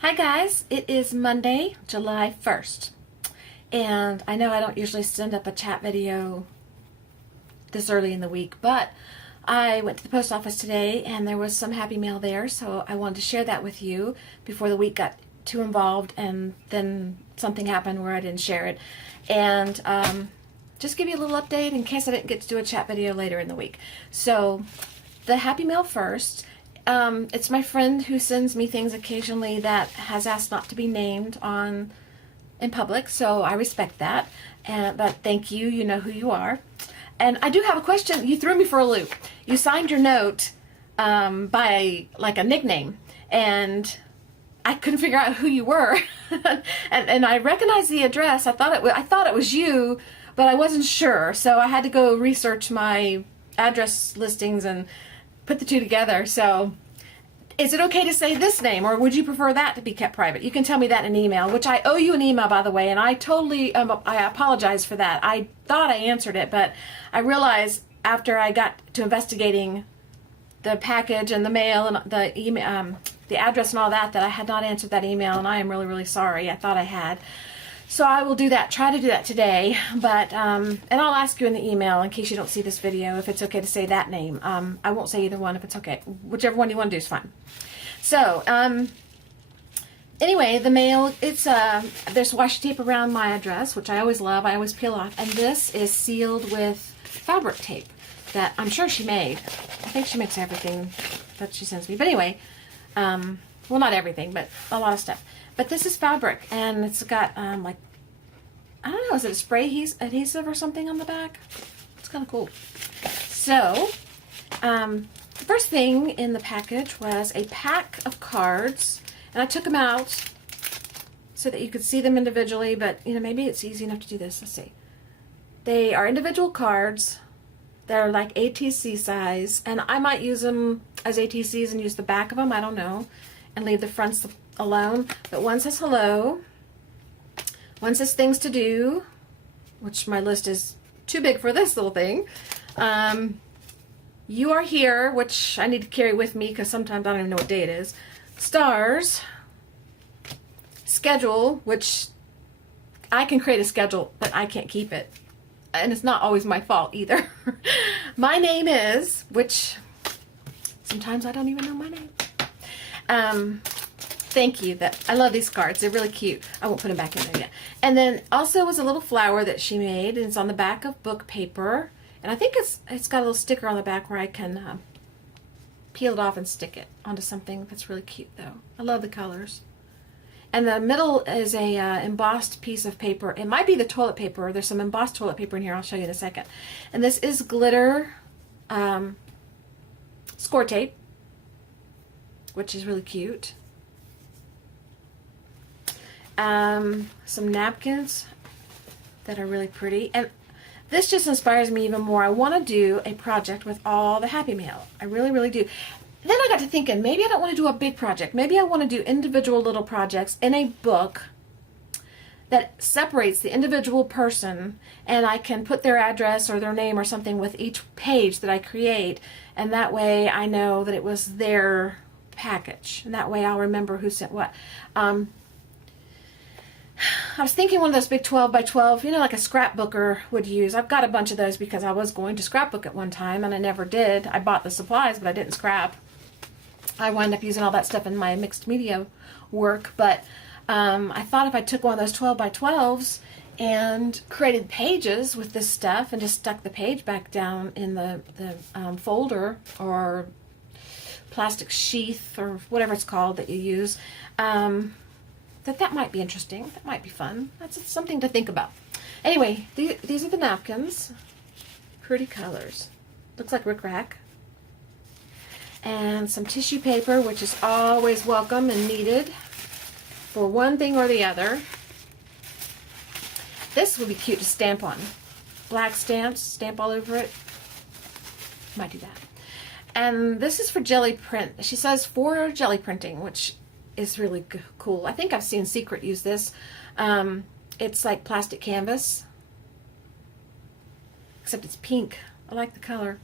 Hi guys, it is Monday, July 1st, and I know I don't usually send up a chat video this early in the week, but I went to the post office today and there was some happy mail there, so I wanted to share that with you before the week got too involved and then something happened where I didn't share it, and just give you a little update in case I didn't get to do a chat video later in the week. So the happy mail first. It's my friend who sends me things occasionally that has asked not to be named in public, so I respect that. But thank you, you know who you are. And I do have a question. You threw me for a loop. You signed your note by like a nickname, and I couldn't figure out who you were. and I recognized the address. I thought it was you, but I wasn't sure, so I had to go research my address listings and put the two together. So is it okay to say this name, or would you prefer that to be kept private? You can tell me that in an email, which I owe you an email, by the way, and I totally I apologize for that. I thought I answered it, but I realized after I got to investigating the package and the mail and the email, the address and all that I had not answered that email, and I am really, really sorry. I thought I had. So I will do that, try to do that today, but, and I'll ask you in the email in case you don't see this video if it's okay to say that name. I won't say either one if it's okay. Whichever one you want to do is fine. So, anyway, the mail, it's, there's washi tape around my address, which I always love. I always peel off, and this is sealed with fabric tape that I'm sure she made. I think she makes everything that she sends me. But anyway, well, not everything, but a lot of stuff. But this is fabric, and it's got, like, I don't know, is it a spray adhesive or something on the back? It's kind of cool. So, the first thing in the package was a pack of cards, and I took them out so that you could see them individually, but, you know, maybe it's easy enough to do this. Let's see. They are individual cards. They're like ATC size, and I might use them as ATCs and use the back of them, I don't know, and leave the fronts alone. But one says hello, one says things to do, which my list is too big for this little thing. You are here, which I need to carry with me because sometimes I don't even know what day it is. Stars, schedule, which I can create a schedule, but I can't keep it. And it's not always my fault either. My name is, which sometimes I don't even know my name. Thank you. I love these cards. They're really cute. I won't put them back in there yet. And then also was a little flower that she made, and it's on the back of book paper. And I think it's got a little sticker on the back where I can peel it off and stick it onto something that's really cute, though. I love the colors. And the middle is a embossed piece of paper. It might be the toilet paper. There's some embossed toilet paper in here. I'll show you in a second. And this is glitter score tape, which is really cute. Some napkins that are really pretty, and this just inspires me even more. I want to do a project with all the happy mail. I really, really do. Then I got to thinking, maybe I don't want to do a big project. Maybe I want to do individual little projects in a book that separates the individual person, and I can put their address or their name or something with each page that I create, and that way I know that it was their package, and that way I'll remember who sent what. I was thinking one of those big 12 by 12, you know, like a scrapbooker would use. I've got a bunch of those because I was going to scrapbook at one time and I never did. I bought the supplies, but I didn't scrap. I wound up using all that stuff in my mixed media work, but I thought if I took one of those 12 by 12s and created pages with this stuff and just stuck the page back down in the folder or plastic sheath or whatever it's called that you use, that might be interesting. That might be fun. That's something to think about. Anyway, these are the napkins. Pretty colors. Looks like rickrack. And some tissue paper, which is always welcome and needed for one thing or the other. This would be cute to stamp on. Black stamps, stamp all over it. Might do that. And this is for jelly print. She says for jelly printing, which is really cool. I think I've seen Secret use this. It's like plastic canvas, except it's pink. I like the color.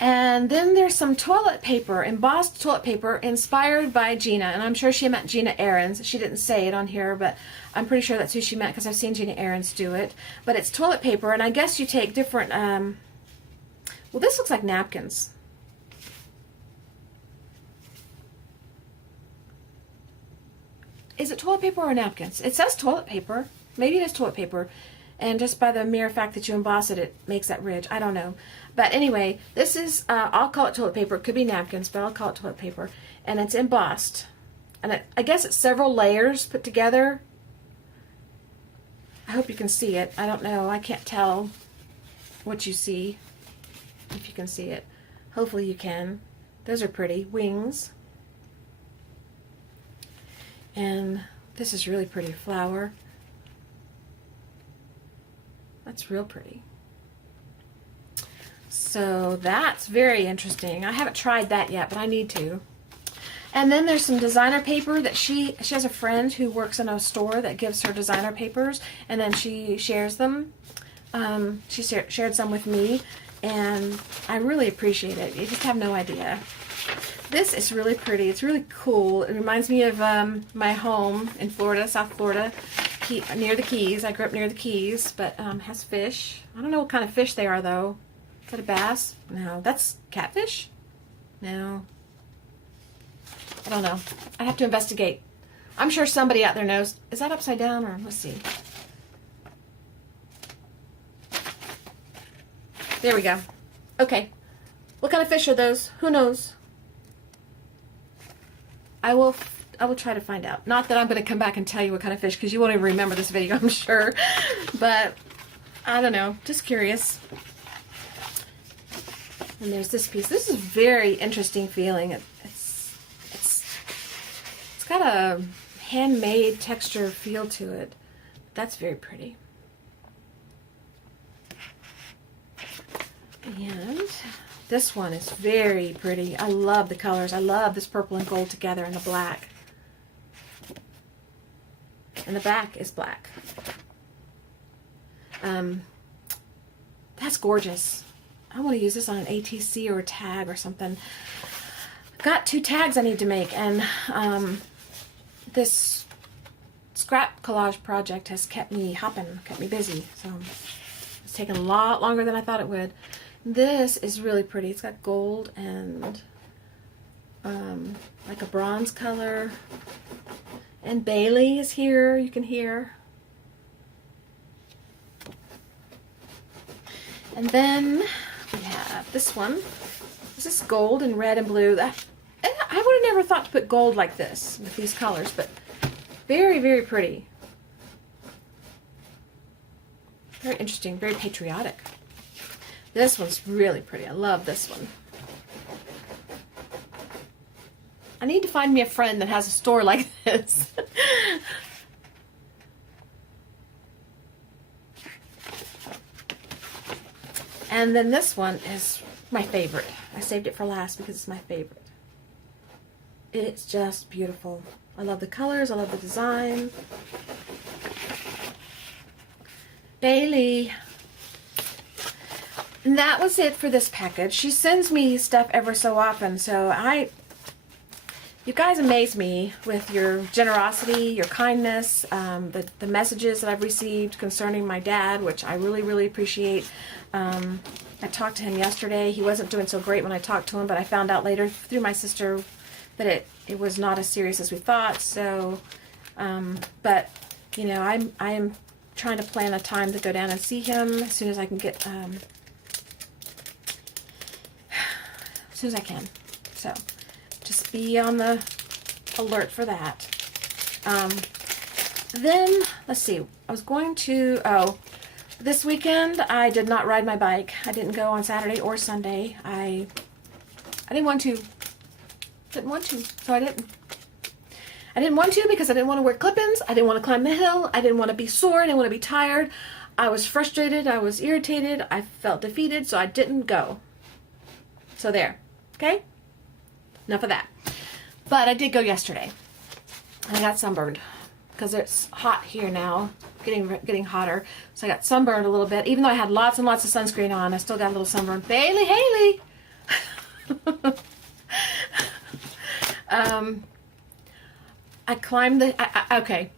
And then there's some toilet paper, embossed toilet paper, inspired by Gina. And I'm sure she meant Gina Ahrens. She didn't say it on here, but I'm pretty sure that's who she meant because I've seen Gina Ahrens do it. But it's toilet paper, and I guess you take different, well, this looks like napkins. Is it toilet paper or napkins? It says toilet paper. Maybe it is toilet paper. And just by the mere fact that you emboss it, it makes that ridge. I don't know. But anyway, this is, I'll call it toilet paper. It could be napkins, but I'll call it toilet paper. And it's embossed. And I guess it's several layers put together. I hope you can see it. I don't know. I can't tell what you see. If you can see it. Hopefully you can. Those are pretty. Wings. And this is really pretty. Flower. That's real pretty. So that's very interesting. I haven't tried that yet, but I need to. And then there's some designer paper that she has a friend who works in a store that gives her designer papers, and then she shares them. She shared some with me, and I really appreciate it. You just have no idea. This is really pretty. It's really cool. It reminds me of my home in Florida, South Florida, near the Keys. I grew up near the Keys, but has fish. I don't know what kind of fish they are, though. Is that a bass? No. That's catfish? No. I don't know. I have to investigate. I'm sure somebody out there knows. Is that upside down, or let's see. There we go. Okay. What kind of fish are those? Who knows? I will try to find out. Not that I'm going to come back and tell you what kind of fish, because you won't even remember this video, I'm sure. But I don't know. Just curious. And there's this piece. This is very interesting feeling. It's got a handmade texture feel to it. That's very pretty. And this one is very pretty. I love the colors. I love this purple and gold together and the black. And the back is black. That's gorgeous. I want to use this on an ATC or a tag or something. I've got 2 tags I need to make, and this scrap collage project has kept me hopping, kept me busy. So it's taken a lot longer than I thought it would. This is really pretty. It's got gold and like a bronze color. And Bailey is here, you can hear. And then we have this one. This is gold and red and blue. I would have never thought to put gold like this with these colors, but very, very pretty. Very interesting, very patriotic. This one's really pretty. I love this one. I need to find me a friend that has a store like this. And then this one is my favorite. I saved it for last because it's my favorite. It's just beautiful. I love the colors. I love the design. Bailey. And that was it for this package. She sends me stuff ever so often, so you guys amaze me with your generosity, your kindness, the messages that I've received concerning my dad, which I really, really appreciate. I talked to him yesterday. He wasn't doing so great when I talked to him, but I found out later through my sister that it was not as serious as we thought. So, but you know, I am trying to plan a time to go down and see him as soon as I can get, as soon as I can. So, just be on the alert for that. Then, let's see, I was going to, this weekend I did not ride my bike. I didn't go on Saturday or Sunday. I didn't want to. So I didn't. I didn't want to because I didn't want to wear clip-ins. I didn't want to climb the hill. I didn't want to be sore. I didn't want to be tired. I was frustrated. I was irritated. I felt defeated, so I didn't go. So there. Okay? Enough of that. But I did go yesterday. I got sunburned because it's hot here now, getting hotter. So I got sunburned a little bit. Even though I had lots and lots of sunscreen on, I still got a little sunburn. Bailey, Haley! I climbed okay.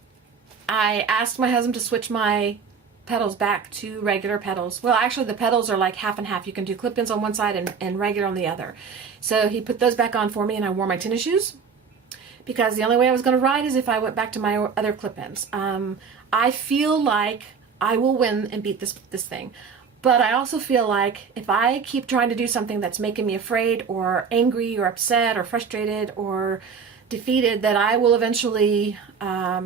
I asked my husband to switch my pedals back to regular pedals. Well, actually the pedals are like half and half. You can do clip-ins on one side and regular on the other. So he put those back on for me, and I wore my tennis shoes because the only way I was going to ride is if I went back to my other clip-ins. I feel like I will win and beat this thing. But I also feel like if I keep trying to do something that's making me afraid or angry or upset or frustrated or defeated, that I will eventually, I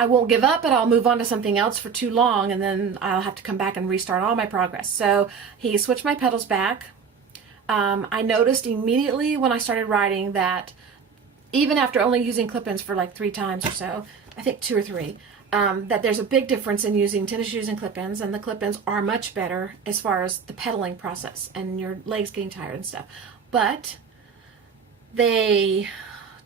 won't give up, but I'll move on to something else for too long, and then I'll have to come back and restart all my progress. So he switched my pedals back. I noticed immediately when I started riding that even after only using clip-ins for like 3 times or so, I think 2 or 3, that there's a big difference in using tennis shoes and clip-ins, and the clip-ins are much better as far as the pedaling process and your legs getting tired and stuff. But they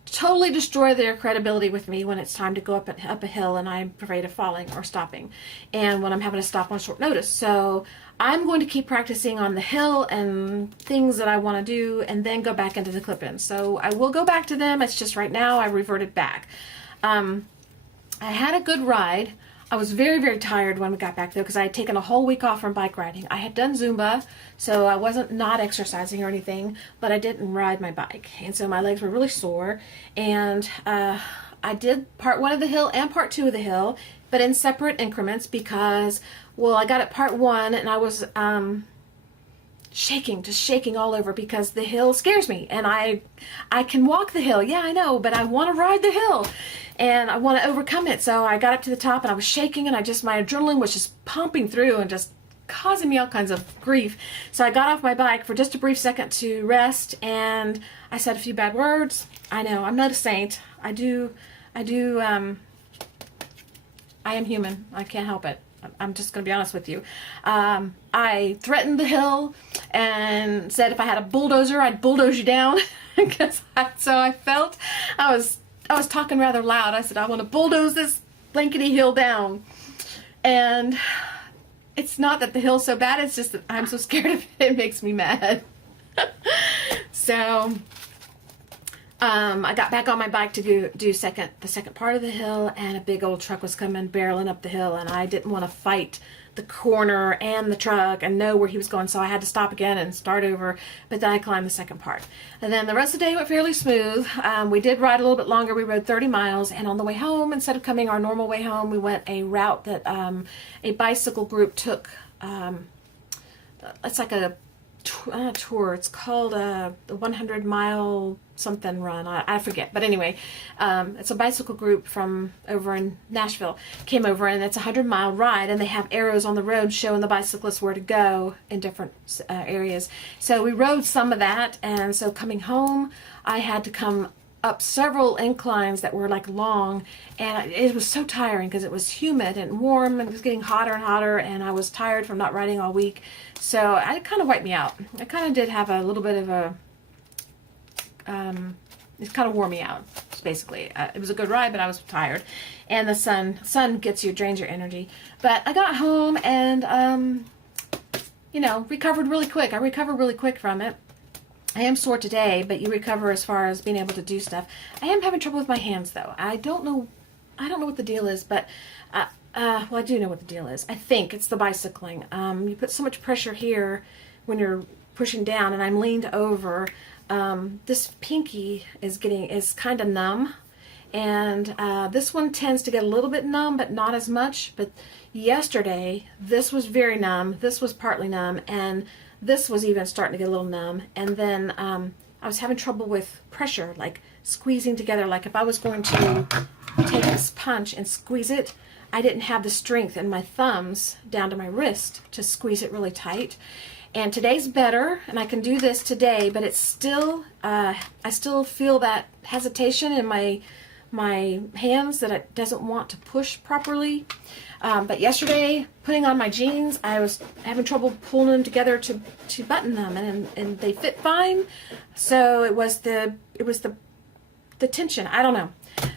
totally destroy their credibility with me when it's time to go up a hill and I'm afraid of falling or stopping, and when I'm having to stop on short notice. So I'm going to keep practicing on the hill and things that I want to do, and then go back into the clip-ins. So I will go back to them. It's just right now I reverted back. I had a good ride. I was very, very tired when we got back though, because I had taken a whole week off from bike riding. I had done Zumba, so I wasn't not exercising or anything, but I didn't ride my bike. And so my legs were really sore. And I did part 1 of the hill and part 2 of the hill, but in separate increments because, well, I got at part 1 and I was just shaking all over because the hill scares me. And I can walk the hill, yeah, I know, but I want to ride the hill and I want to overcome it. So I got up to the top and I was shaking, and my adrenaline was just pumping through and just causing me all kinds of grief. So I got off my bike for just a brief second to rest, and I said a few bad words. I know, I'm not a saint. I am human. I can't help it. I'm just going to be honest with you. I threatened the hill and said if I had a bulldozer, I'd bulldoze you down. So I felt I was talking rather loud. I said, I want to bulldoze this blankety hill down. And it's not that the hill's so bad, it's just that I'm so scared of it. It makes me mad. So I got back on my bike to do the second part of the hill, and a big old truck was coming barreling up the hill, and I didn't want to fight the corner and the truck and know where he was going, so I had to stop again and start over. But then I climbed the second part, and then the rest of the day went fairly smooth. We did ride a little bit longer. We rode 30 miles, and on the way home, instead of coming our normal way home, we went a route that a bicycle group took. It's like a tour. It's called the 100-mile something run. I forget, but anyway, it's a bicycle group from over in Nashville came over, and it's a 100-mile ride, and they have arrows on the road showing the bicyclists where to go in different areas. So we rode some of that, and so coming home I had to come up several inclines that were like long, and it was so tiring because it was humid and warm, and it was getting hotter and hotter, and I was tired from not riding all week. So it kind of wiped me out. I kind of did have a little bit of a it kind of wore me out, basically. It was a good ride, but I was tired, and the sun gets you, drains your energy. But I got home and recovered really quick. I recovered really quick from it. I am sore today, but you recover as far as being able to do stuff. I am having trouble with my hands though. I don't know what the deal is, but well, I do know what the deal is. I think it's the bicycling. You put so much pressure here when you're pushing down, and I'm leaned over. This pinky is kind of numb, and this one tends to get a little bit numb, but not as much. But yesterday, this was very numb. This was partly numb, and this was even starting to get a little numb. And then I was having trouble with pressure, like squeezing together. Like if I was going to take this punch and squeeze it, I didn't have the strength in my thumbs down to my wrist to squeeze it really tight. And today's better, and I can do this today, but it's still, I still feel that hesitation in my hands that it doesn't want to push properly. But yesterday, putting on my jeans, I was having trouble pulling them together to button them, and they fit fine. So it was the tension. I don't know.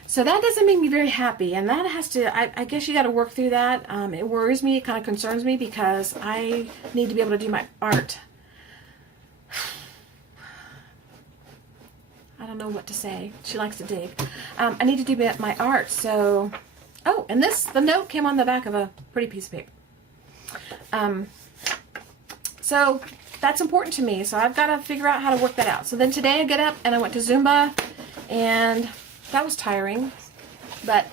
So that doesn't make me very happy, and that has to, I guess you got to work through that. It worries me, it kind of concerns me, because I need to be able to do my art. don't know what to say. She likes to dig. I need to do my art, so... Oh, and the note came on the back of a pretty piece of paper. So that's important to me, so I've got to figure out how to work that out. So then today I get up and I went to Zumba, and that was tiring, but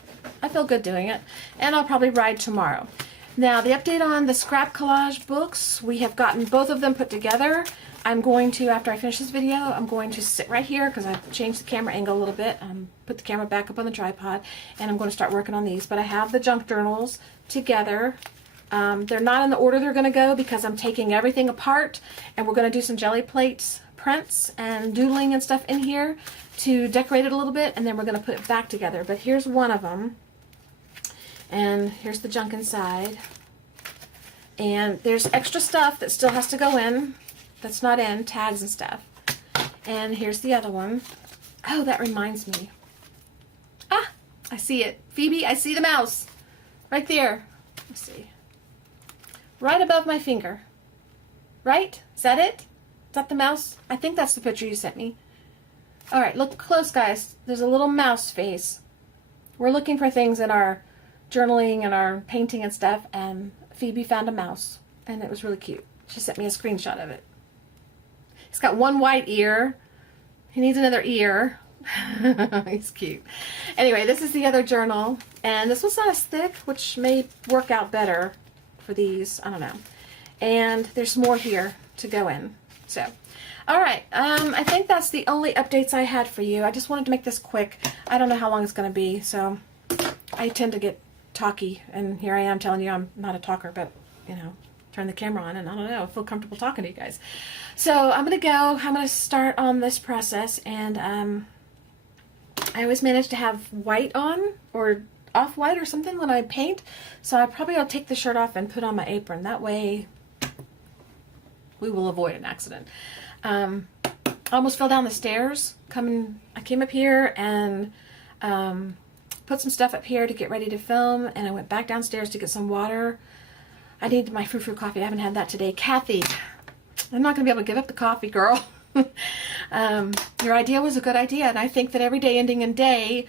I feel good doing it, and I'll probably ride tomorrow. Now, the update on the scrap collage books, we have gotten both of them put together. I'm going to, after I finish this video, I'm going to sit right here because I've changed the camera angle a little bit. Put the camera back up on the tripod, and I'm going to start working on these. But I have the junk journals together. They're not in the order they're going to go because I'm taking everything apart, and we're going to do some jelly plates prints and doodling and stuff in here to decorate it a little bit, and then we're going to put it back together. But here's one of them. And here's the junk inside. And there's extra stuff that still has to go in. That's not in. Tags and stuff. And here's the other one. Oh, that reminds me. Ah, I see it. Phoebe, I see the mouse. Right there. Let's see. Right above my finger. Right? Is that it? Is that the mouse? I think that's the picture you sent me. Alright, look close, guys. There's a little mouse face. We're looking for things in our journaling and our painting and stuff, and Phoebe found a mouse, and it was really cute. She sent me a screenshot of it. He's got one white ear. He needs another ear. He's cute. Anyway, this is the other journal, and this one's not as thick, which may work out better for these. I don't know. And there's more here to go in. So, alright, I think that's the only updates I had for you. I just wanted to make this quick. I don't know how long it's going to be, so I tend to get talky, and here I am telling you I'm not a talker, but, you know, turn the camera on, and I don't know, I feel comfortable talking to you guys. So I'm going to go, I'm going to start on this process, and I always manage to have white on, or off-white or something when I paint, so I probably will take the shirt off and put on my apron. That way we will avoid an accident. I almost fell down the stairs. I came up here and put some stuff up here to get ready to film, and I went back downstairs to get some water. I need my frou-frou coffee. I haven't had that today. Kathy, I'm not going to be able to give up the coffee, girl. Your idea was a good idea, and I think that every day ending in day,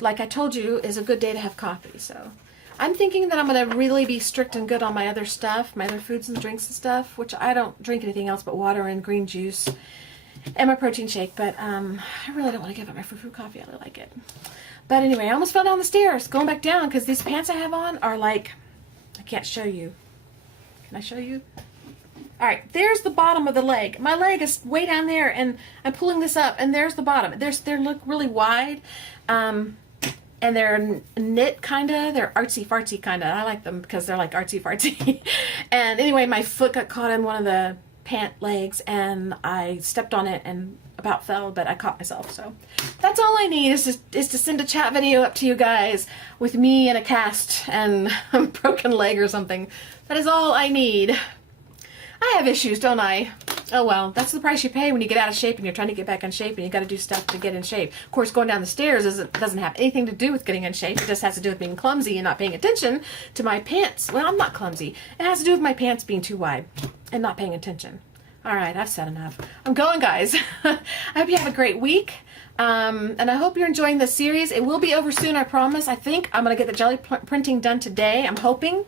like I told you, is a good day to have coffee. So I'm thinking that I'm going to really be strict and good on my other stuff, my other foods and drinks and stuff, which I don't drink anything else but water and green juice and my protein shake, but I really don't want to give up my frou-frou coffee. I really like it. But anyway, I almost fell down the stairs going back down because these pants I have on are like, I can't show you. Can I show you? Alright, there's the bottom of the leg. My leg is way down there, and I'm pulling this up, and there's the bottom. They look really wide, and they're knit kind of. They're artsy-fartsy kind of. I like them because they're like artsy-fartsy. And anyway, my foot got caught in one of the pant legs, and I stepped on it and about fell, but I caught myself. So that's all I need is to send a chat video up to you guys with me in a cast and a broken leg or something. That is all I need. I have issues, don't I? Oh well, that's the price you pay when you get out of shape and you're trying to get back in shape, and you got to do stuff to get in shape. Of course, going down the stairs doesn't have anything to do with getting in shape. It just has to do with being clumsy and not paying attention to my pants. Well, I'm not clumsy. It has to do with my pants being too wide and not paying attention. Alright, I've said enough. I'm going, guys. I hope you have a great week. And I hope you're enjoying this series. It will be over soon, I promise. I think I'm going to get the jelly printing done today. I'm hoping.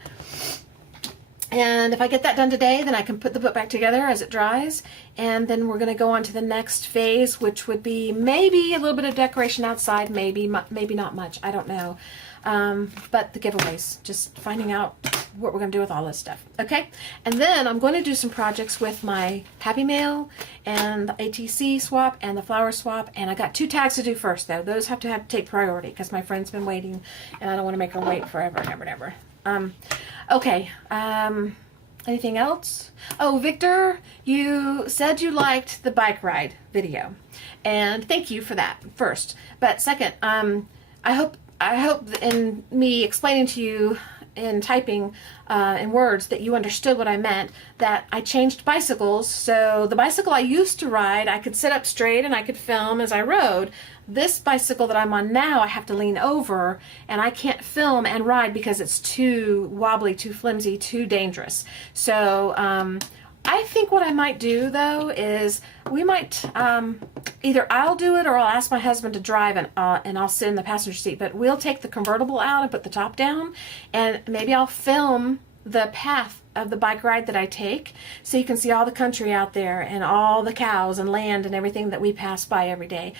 And if I get that done today, then I can put the book back together as it dries. And then we're going to go on to the next phase, which would be maybe a little bit of decoration outside. Maybe not much. I don't know. But the giveaways. Just finding out what we're going to do with all this stuff. Okay? And then I'm going to do some projects with my Happy Mail and the ATC swap and the flower swap. And I got 2 tags to do first, though. Those have to take priority because my friend's been waiting, and I don't want to make her wait forever and ever and ever. Okay, anything else? Oh, Victor, you said you liked the bike ride video, and thank you for that, first. But second, I hope in me explaining to you in typing in words that you understood what I meant, that I changed bicycles. So the bicycle I used to ride, I could sit up straight and I could film as I rode. This bicycle that I'm on now, I have to lean over, and I can't film and ride because it's too wobbly, too flimsy, too dangerous. So I think what I might do though is we might either I'll do it or I'll ask my husband to drive and I'll sit in the passenger seat. But we'll take the convertible out and put the top down, and maybe I'll film the path of the bike ride that I take, so you can see all the country out there and all the cows and land and everything that we pass by every day.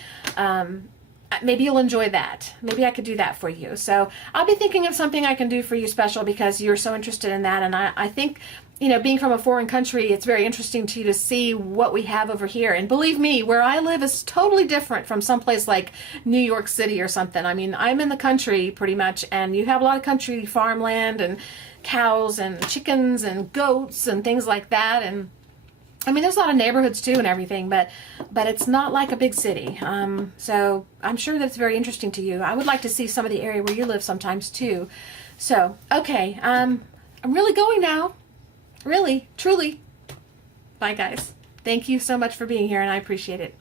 Maybe you'll enjoy that. Maybe I could do that for you. So I'll be thinking of something I can do for you special because you're so interested in that. And I think, you know, being from a foreign country, it's very interesting to you to see what we have over here. And believe me, where I live is totally different from someplace like New York City or something. I mean, I'm in the country pretty much, and you have a lot of country farmland and cows and chickens and goats and things like that. And I mean, there's a lot of neighborhoods too and everything, but it's not like a big city. So I'm sure that's very interesting to you. I would like to see some of the area where you live sometimes too. So, okay, I'm really going now. Really, truly. Bye, guys. Thank you so much for being here, and I appreciate it.